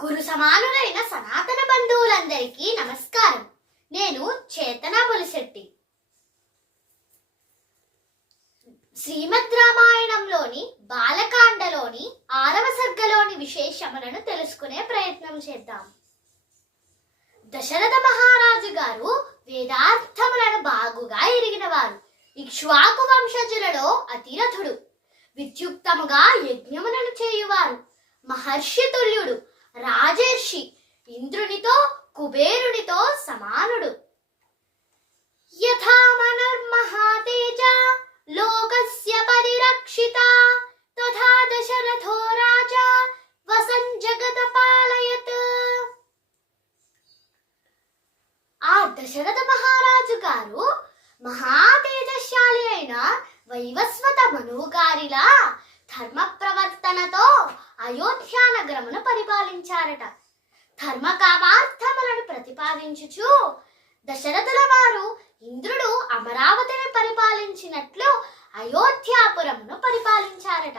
గురు సమానులైన సనాతన బంధువులందరికీ నమస్కారం. నేను చేతన బొలిశెట్టి. శ్రీమద్ రామాయణంలోని బాలకాండలోని 6వ సర్గలోని విశేషములను తెలుసుకునే ప్రయత్నం చేద్దాం. దశరథ మహారాజు గారు వేదార్థములను బాగుగా ఎరిగినవారు. ఇక్ష్వాకు వంశజులలో అతిరథుడు. విద్యుక్తముగా యజ్ఞములను చేయువారు. మహర్షి తుల్యుడు. రాజర్షి. ఇంద్రునితో కుబేరునితో సమానుడు. యథా మనర్మహాతేజ లోకస్య పరిరక్షిత తథా దశరథో రాజా వసన్ జగత పాలయత్. ఆ దశరథ మహారాజు గారు మహాతేజశాలి అయిన వైవస్వత మనువు గారిలా ధర్మ ప్రవర్తనతో అయోధ్య నగరమును పరిపాలించారట. ధర్మ కామార్థములను ప్రతిపాదించుచు దశరథుల వారు ఇంద్రుడు అమరావతిని పరిపాలించినట్లు అయోధ్యాపురమును పరిపాలించారట.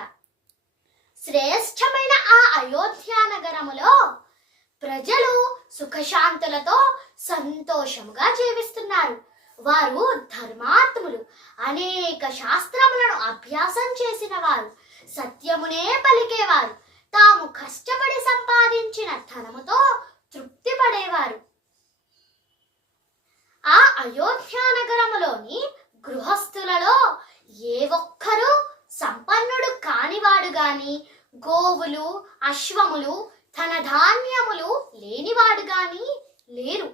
శ్రేష్టమైన ఆ అయోధ్య నగరములో ప్రజలు సుఖశాంతులతో సంతోషముగా జీవిస్తున్నారు. వారు ధర్మాత్ములు. అనేక శాస్త్రములను అభ్యాసం చేసిన వారు. సత్యమునే పలికేవారు. తాము కష్టపడి సంపాదించిన ధనముతో తృప్తి పడేవారు. ఆ అయోధ్య నగరములోని గృహస్థులలో ఏ ఒక్కరూ సంపన్నుడు కానివాడు గాని, గోవులు అశ్వములు ధనధాన్యములు లేనివాడు గాని లేరు.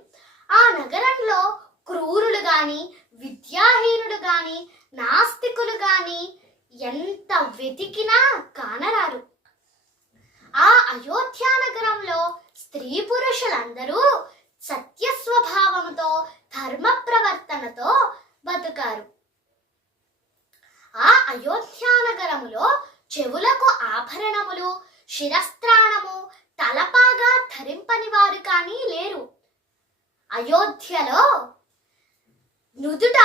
ఆ నగరంలో క్రూరులు గాని, విద్యాహీనులు గాని, నాస్తికులు గాని ఎంత వెతికినా కానరారు. ఆ అయోధ్య నగరంలో స్త్రీ పురుషులందరూ సత్య స్వభావముతో ధర్మ ప్రవర్తనతో బతుకారు. ఆ అయోధ్య నగరములో చెవులకు ఆభరణములు, శిరస్త్రాణము, తలపాగా ధరింపని వారు కానీ లేరు. అయోధ్యలో నుదుట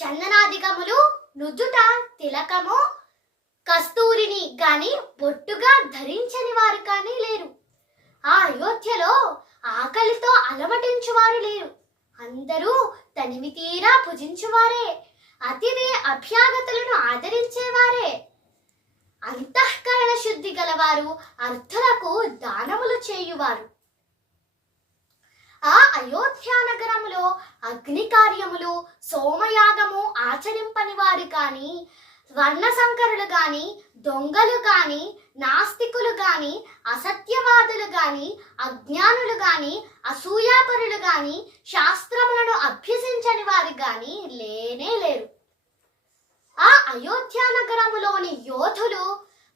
చందనాదికములు, నుదుట తిలకము, కస్తూరిని గాని బొట్టుగా ధరించని వారు కానీ లేరు. ఆ అయోధ్యలో ఆకలితో అలమటించువారు లేరు. అందరూ తనివి తీరా భుజించువారే. అతిథి అభ్యాగతులను ఆదరించేవారే. అంతఃకరణ శుద్ధి గలవారు. అర్థులకు దానములు చేయువారు. ఆ అయోధ్య నగరములో అగ్ని కార్యములు, సోమయాగము ఆచరింపని వారు కాని, వర్ణశంకరులు గాని, దొంగలు గాని, నాస్తికులు గాని, అసత్యవాదులు గాని, అజ్ఞానులు గాని, అసూయాపరులు గాని, శాస్త్రములను అభ్యసించని వారు గాని లేనే లేరు. ఆ అయోధ్య నగరములోని యోధులు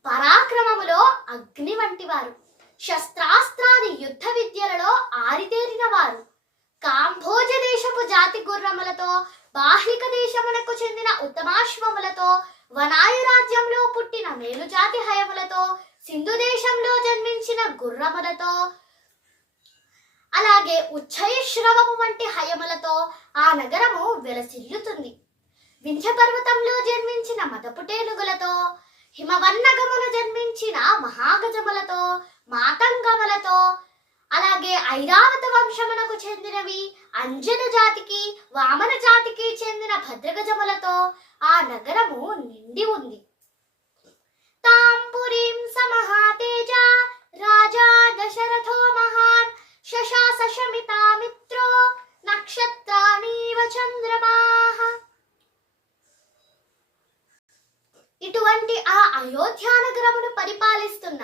పరాక్రమములో అగ్ని వంటి వారు. శస్త్రాస్త్రాది యుద్ధ విద్యలలో ఆరితేరిన వారు. కాంభోజ దేశపు జాతి గుర్రములతో, బాహ్లిక దేశమునకు చెందిన ఉత్తమాశ్వములతో, వనాయు రాజ్యంలో పుట్టిన మేలుజాతి హయములతో, సింధు దేశంలో జన్మించిన గుర్రములతో, అలాగే ఉచ్చైశ్రవము వంటి హయములతో ఆ నగరము వెలసిల్లుతుంది. వింధ్య పర్వతంలో జన్మించిన మదపుటేనుగులతో, హిమవన్నగమును జన్మించిన మహాగజములతో, మాతంగములతో, అలాగే ఐరావత వంశమునకు చెందినవి అంజన జాతికి, వామన జాతికి చెందిన భద్రగజములతో ఆ నగరము నిండి ఉంది. తాంపురీం సమహాతేజ రాజా దశరథో మహాన్ శశాస శమితా మిత్రో నక్షత్రాణీవ చంద్రమాః. ఇటువంటి ఆ అయోధ్య నగరమును పరిపాలిస్తున్న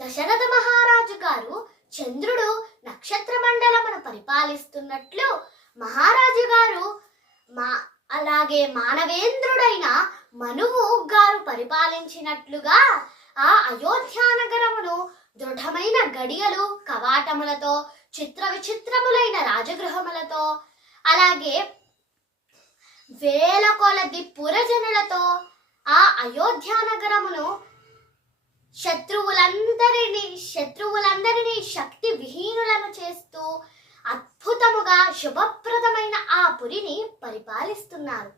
దశరథ మహారాజు గారు చంద్రుడు నక్షత్ర మండలమును పరిపాలిస్తున్నట్లు మహారాజు గారు అలాగే మానవేంద్రుడైన మనువు గారు పరిపాలించినట్లుగా ఆ అయోధ్య నగరమును దృఢమైన గడియలు, కవాటములతో, చిత్ర విచిత్రములైన రాజగృహములతో, అలాగే వేల కొలది పురజనులతో ఆ అయోధ్య నగరమును శత్రువులందరినీ శక్తి విహీనులను చేస్తూ అద్భుతముగా శుభప్రదమైన ఆ పురిని పరిపాలిస్తున్నారు.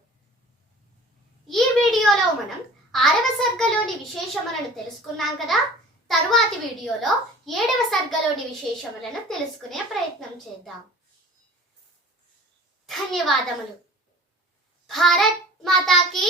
ఈ వీడియోలో మనం 6వ సర్గలోని విశేషములను తెలుసుకున్నాం కదా. తరువాతి వీడియో వీడియోలో 7వ సర్గలోని విశేషములను తెలుసుకునే ప్రయత్నం చేద్దాం. ధన్యవాదములు. భారత్ మాతాకి